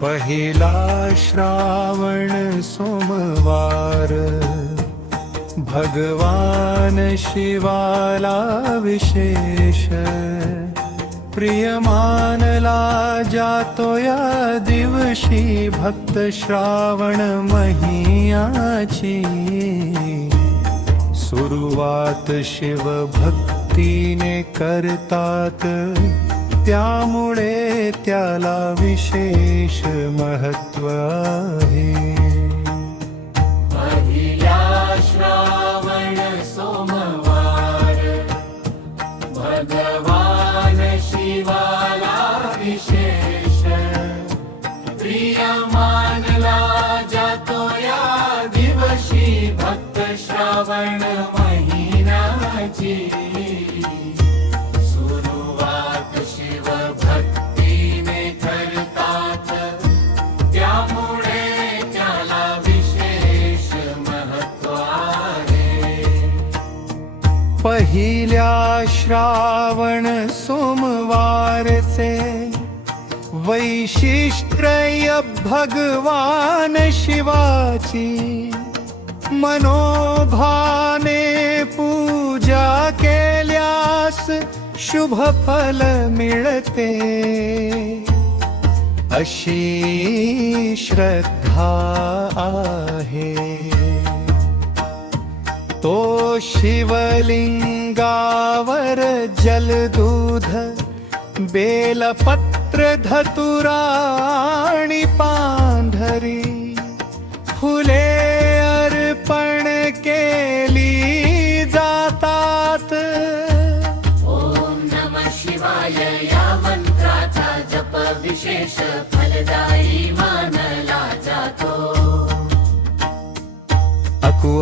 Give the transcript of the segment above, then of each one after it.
पहिला श्रावण सोमवार, भगवान शिवाला विशेष प्रिय मानला जातो या दिवशी, भक्त श्रावण महिन्याची सुरुवात शिव भक्तीने करतात, त्यामुळे त्याला विशेष महत्त्व आहे. पहिला श्रावण सोमवार, भगवान शिवाला विशेष प्रिय मानला जातो या दिवशी, भक्त श्रावण महिन्याची सुरुवात शिव भक्तीने करतात, त्यामुळे त्याला विशेष महत्त्व आहे. पहिल्या श्रावण सोमवारचे वैशिष्ट्य भगवान शिवाची, मनोभाने पूजा केल्यास शुभ फल मिळते, अशी श्रद्धा आहे. तो शिवलिंगावर जलदूध, बेलपत्र, धतुरा आणि पांढरी फुले अर्पण केली जातात. ओम नमः शिवाय या मंत्राचा जप विशेष फलदायी मानला जातो.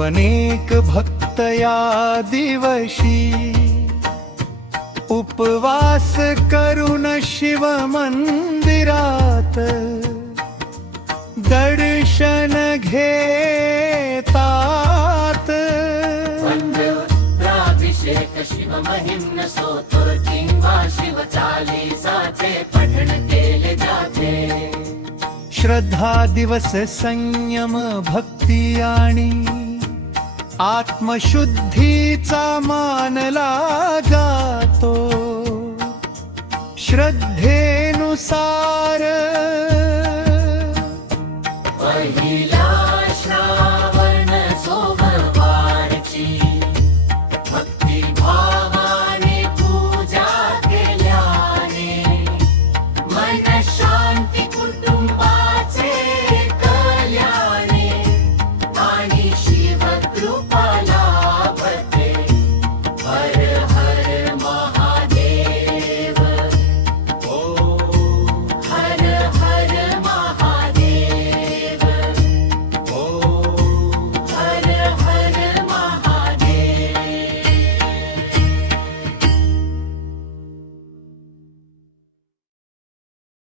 अनेक भक्त या दिवशी उपवास करून शिव मंदिरात दर्शन घेतात. रुद्राभिषेक शिव महिम्न स्तोत्र किंवा शिव चालीसाचे पठण केले जाते. श्रद्धा दिवस संयम, भक्ती आणि आत्मशुद्धीचा मानला जातो. श्रद्धे